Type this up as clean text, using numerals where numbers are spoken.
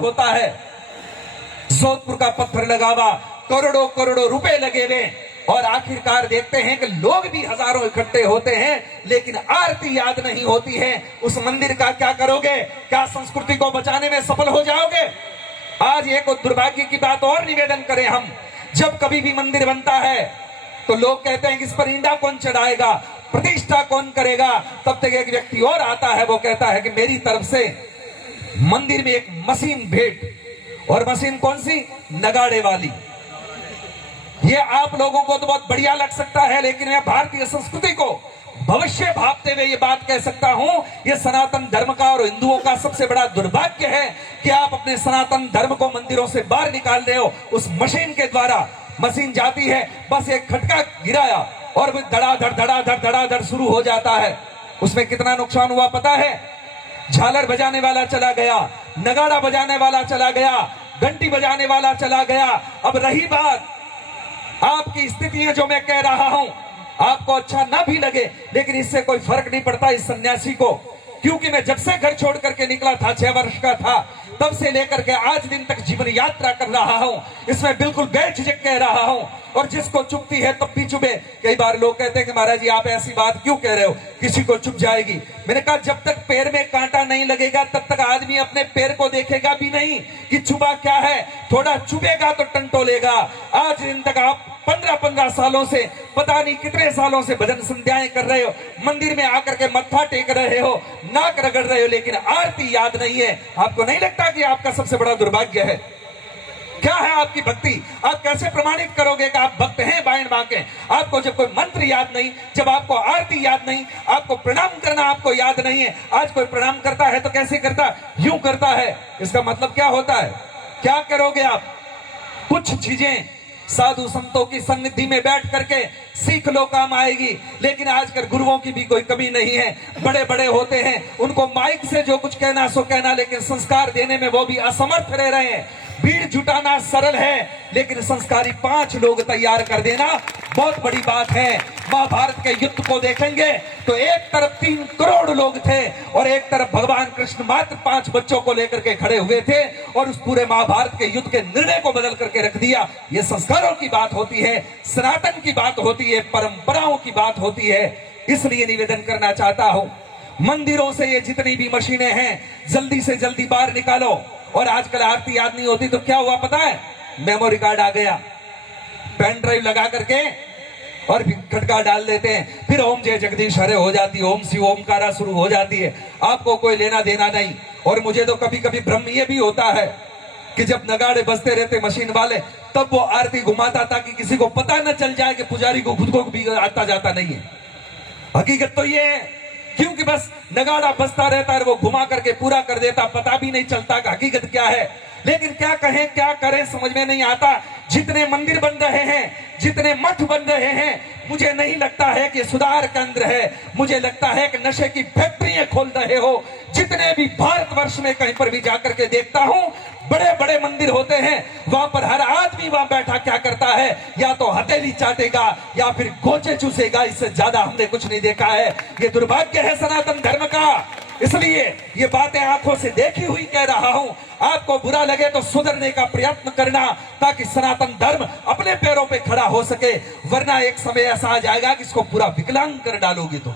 होता है। जोधपुर का पत्थर लगावा, करोड़ों करोड़ों रुपए लगे हुए, और आखिरकार देखते हैं कि लोग भी हजारों इकट्ठे होते हैं, लेकिन आरती याद नहीं होती है। उस मंदिर का क्या करोगे? क्या संस्कृति को बचाने में सफल हो जाओगे? आज एक दुर्भाग्य की बात और निवेदन करें हम, जब कभी भी मंदिर बनता है तो लोग कहते हैं कि इस पर ईंटा कौन चढ़ाएगा, प्रतिष्ठा कौन करेगा। तब तक एक व्यक्ति और आता है, वो कहता है कि मेरी तरफ से मंदिर में एक मशीन भेंट। और मशीन कौन सी? नगाड़े वाली। ये आप लोगों को तो बहुत बढ़िया लग सकता है, लेकिन मैं भारतीय संस्कृति को भविष्य भापते हुए ये बात कह सकता हूं, ये सनातन धर्म का और हिंदुओं का सबसे बड़ा दुर्भाग्य है कि आप अपने सनातन धर्म को मंदिरों से बाहर निकाल रहे हो उस मशीन के द्वारा। मशीन जाती है, बस एक खटका गिराया और वो धड़ाधड़ शुरू हो जाता है। उसमें कितना नुकसान हुआ पता है? झालर बजाने वाला चला गया, नगाड़ा बजाने वाला चला गया, घंटी बजाने वाला चला गया। अब रही बात आपकी स्थितियां, जो मैं कह रहा हूं आपको अच्छा ना भी लगे, लेकिन इससे कोई फर्क नहीं पड़ता इस सन्यासी को, क्योंकि मैं जब से घर छोड़ करके निकला था, 6 वर्ष का था, तब से लेकर के आज दिन तक जीवन यात्रा कर रहा हूं। इसमें बिल्कुल बेझिझक कह रहा हूं, और जिसको चुभती है तब भी चुभे। कई बार लोग कहते हैं कि महाराज जी आप ऐसी बात क्यों कह रहे हो, किसी को चुभ जाएगी। मैंने कहा जब तक पैर में कांटा नहीं लगेगा तब तक आदमी अपने पैर को देखेगा भी नहीं कि चुभा क्या है। थोड़ा चुभेगा तो टंटोलेगा। आज दिन तक आप 15-15 सालों से, पता नहीं कितने सालों से भजन संध्याएं कर रहे हो, मंदिर में आकर के मत्था टेक रहे हो, नाक रगड़ रहे हो, लेकिन आरती याद नहीं है। आपको नहीं लगता कि आपका सबसे बड़ा दुर्भाग्य है? क्या है आपकी भक्ति? आप कैसे प्रमाणित करोगे कि आप भक्त हैं बाएं बांके? आपको जब कोई मंत्र याद नहीं, जब आपको आरती याद नहीं, आपको प्रणाम करना आपको याद नहीं है। आज कोई प्रणाम करता है तो कैसे करता? यूं करता है। इसका मतलब क्या होता है? क्या करोगे आप? कुछ चीजें साधु संतों की सन्निधि में बैठ करके सीख लो, काम आएगी। लेकिन आजकल गुरुओं की भी कोई कमी नहीं है, बड़े बड़े होते हैं, उनको माइक से जो कुछ कहना सो कहना, लेकिन संस्कार देने में वो भी असमर्थ रह रहे हैं। भीड़ जुटाना सरल है, लेकिन संस्कारी 5 लोग तैयार कर देना बहुत बड़ी बात है। महाभारत के युद्ध को देखेंगे तो एक तरफ 3 करोड़ लोग थे और एक तरफ भगवान कृष्ण मात्र 5 बच्चों को लेकर के खड़े हुए थे, और उस पूरे महाभारत के युद्ध के निर्णय को बदल करके रख दिया। ये संस्कारों की बात होती है, सनातन की बात होती है, परंपराओं की बात होती है। इसलिए निवेदन करना चाहता हूं, मंदिरों से ये जितनी भी मशीनें हैं जल्दी से जल्दी बाहर निकालो। और आजकल आरती याद नहीं होती तो क्या हुआ पता है? मेमोरी कार्ड आ गया, पेन ड्राइव लगा करके और खटका डाल देते हैं, फिर ओम जय जगदीश हरे हो जाती है, ओम शिव ओमकारा शुरू हो जाती है। आपको कोई लेना देना नहीं। और मुझे तो कभी कभी भ्रम ये भी होता है कि जब नगाड़े बजते रहते मशीन वाले, तब वो आरती घुमाता ताकि किसी को पता न चल जाए कि पुजारी को खुद को भी आता जाता नहीं है। हकीकत तो ये है, क्योंकि बस नगाड़ा बजता रहता है, वो घुमा करके पूरा कर देता, पता भी नहीं चलता कि हकीकत क्या है। लेकिन क्या कहें क्या करें समझ में नहीं आता। जितने मंदिर बन रहे हैं, जितने मठ बन रहे हैं, मुझे नहीं लगता है कि सुधार केंद्र है, मुझे लगता है कि नशे की फैक्ट्रियां खोल रहे हो। जितने भी भारतवर्ष में कहीं पर भी जाकर के देखता हूं, बड़े बड़े मंदिर होते हैं, वहां पर हर आदमी वहां बैठा क्या करता है? या तो हथेली चाटेगा या फिर गोचे चूसेगा। इससे ज्यादा हमने कुछ नहीं देखा है। ये दुर्भाग्य है सनातन धर्म का। इसलिए ये बातें आंखों से देखी हुई कह रहा हूं। आपको बुरा लगे तो सुधरने का प्रयत्न करना, ताकि सनातन धर्म अपने पैरों पे खड़ा हो सके, वरना एक समय ऐसा आ जाएगा कि इसको पूरा विकलांग कर डालोगे तुम।